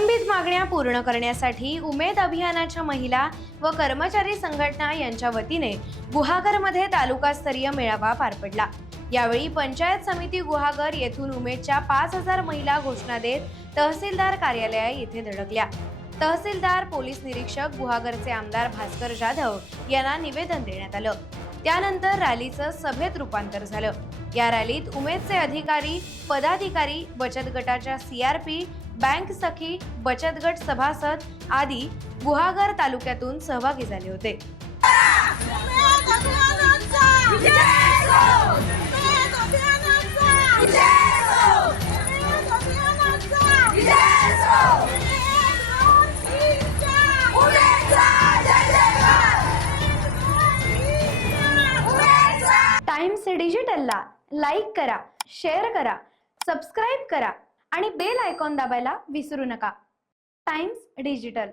प्रलंबित मागण्या पूर्ण करण्यासाठी उमेद अभियानाच्या महिला व कर्मचारी संघटना यांच्या वतीने गुहागरमध्ये तालुकास्तरीय मेळावा पार पडला। यावेळी पंचायत समिती गुहागर येथून उमेदच्या 5000 महिला घोषणा देत तहसीलदार कार्यालय येथे धडकल्या। तहसीलदार, पोलीस निरीक्षक, गुहागरचे आमदार भास्कर जाधव यांना निवेदन देण्यात आलं। त्यानंतर रॅलीचं सभेत रूपांतर झालं। या रॅलीत उमेदचे अधिकारी, पदाधिकारी, बचत गटाच्या सीआरपी, बँक सखी, बचत गट सभासद आदी गुहागर तालुक्यातून सहभागी झाले होते। टाइम्स डिजिटलला लाईक करा, शेअर करा, सबस्क्राईब करा आणि बेल आयकॉन दाबायला विसरू नका। Times digital.